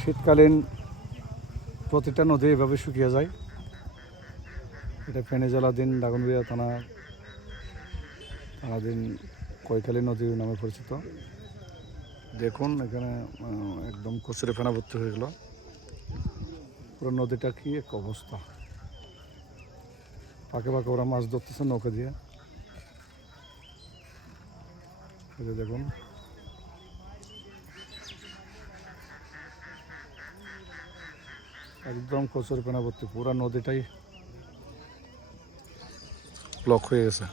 শীতকালীন প্রতিটা নদী এভাবে শুকিয়ে যায়। এটা ফেনে জেলাধীন দাগনবিয়া থানা, থানাধীন কৈখালী নদী নামে পরিচিত। দেখুন, এখানে একদম কচুরে ফেনা ভর্তি হয়ে গেল। পুরো নদীটা কি এক অবস্থা। পাকে পাকে ওরা মাছ ধরতেছে নৌকা দিয়ে। দেখুন একদম কচুরি পেনা ভর্তি পুরা নদীটাই ব্লক হয়ে গেছে।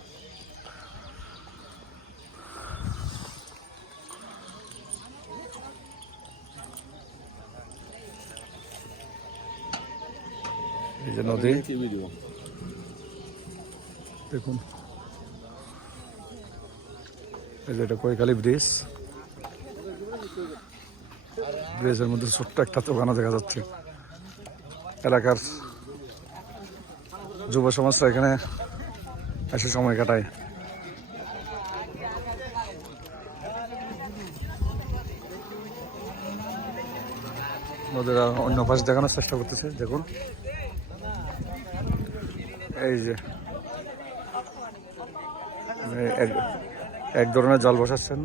এই যে নদী। দেখুন। এই যে এটা কৈখালী ব্রিজ। ব্রিজের মধ্যে ছোট্ট একটা দোকানও দেখা যাচ্ছে। এলাকার যুব সমাজরা এখানে এসে সময় কাটায়। নদীর অন্য পাশ দেখানোর চেষ্টা করতেছে, দেখুন। এই যে এক ধরনের জাল বসাচ্ছেন।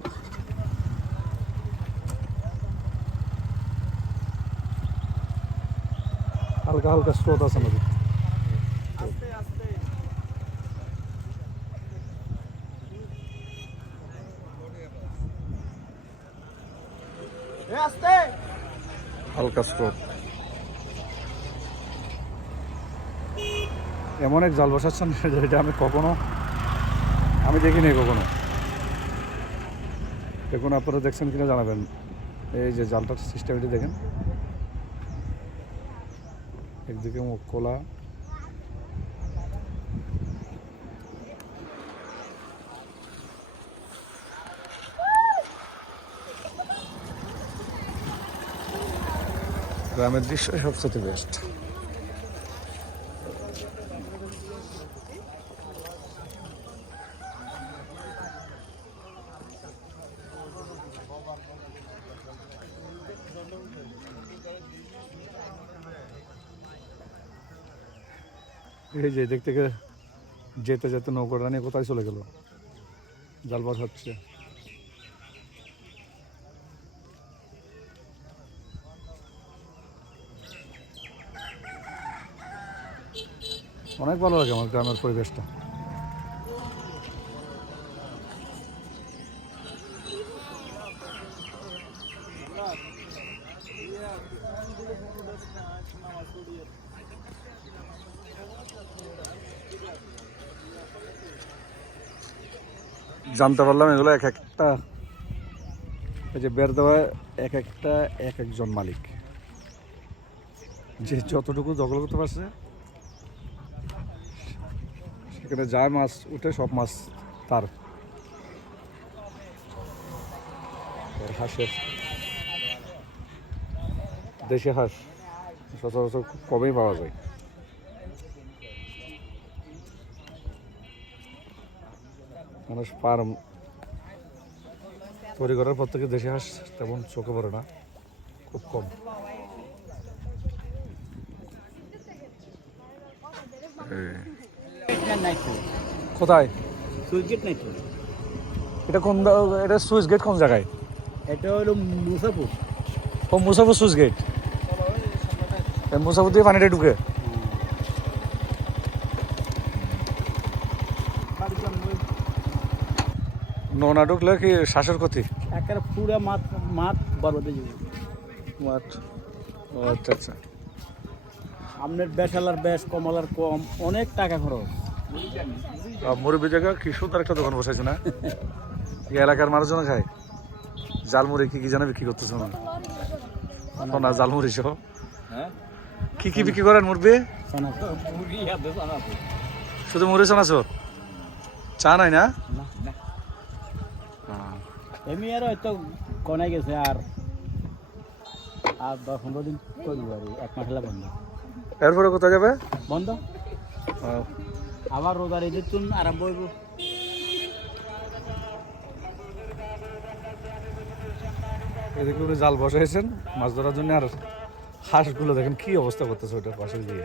হালকা হালকা স্রোত আছে নদী হালকা স্রোত। এমন এক জাল বসাচ্ছেন যেটা আমি কখনো, আমি দেখিনি কখনো। দেখুন, আপনারা দেখছেন কিনা জানাবেন। এই যে জালটার সিস্টেমটি দেখেন। একদিকে মুখ খোলা। গ্রামের দৃশ্য সবচেয়ে বেস্ট এই যে দেখতে থেকে যেতে যেতে নৌকাটা নিয়ে কোথায় চলে গেল? জালবাস হচ্ছে। অনেক ভালো লাগে আমার গ্রামের পরিবেশটা। জানতে পারলাম এগুলো এক একটা এই যে বের দেওয়া এক একটা এক একজন মালিক। যে যতটুকু দখল করতে পারছে, সেখানে যায় মাছ উঠে সব মাছ তার। হাঁসের। দেশি হাঁস, সচরাচর খুব কমই পাওয়া যায়। মানুষ ফার্ম তৈরি করার পর থেকে দেশি হাঁস তেমন চোখে পড়ে না, খুব কম। কোথায়? সুইচ গেট এটা কোন এটা সুইচ গেট কোন জায়গায়? এটা হলো মুসাফুর ও মুসাফর সুইচ গেট। মুসাফর দিয়ে পানিটা ঢুকে। নোনা ঢুকলে কি শ্বাসের ক্ষতি? একের পুরা মাত মাত বরবাদে যাবে। মাঠ ও আচ্ছা আচ্ছা। আপনার বেশালার বেশ কমলার কম অনেক টাকা খরচ। মুরব্বী জায়গা কি সুন্দর একটা দোকান বসাইছে না? এই এলাকার মানুষজন খায়। জালমুড়ি কি কি জানে বিক্রি করতেছে না সোনা জালমুড়ি সহ। হ্যাঁ? কি কি বিক্রি করেন মুরগি শুধু মুড়ি সোনা চা নাই না। এমনি আর হয়তো গেছে আর আর দশ পনেরো দিন করব আর এক মাস হলে বন্ধ। এরপরে কোথায় যাবে? বন্ধ। আবার রোজার ঈদের চুন আরম্ভ হইব। এদিকে উনি জাল বসাইছেন মাছ ধরার জন্য আর হাঁসগুলো দেখেন কি অবস্থা করতেছে ওইটার পাশে দিয়ে।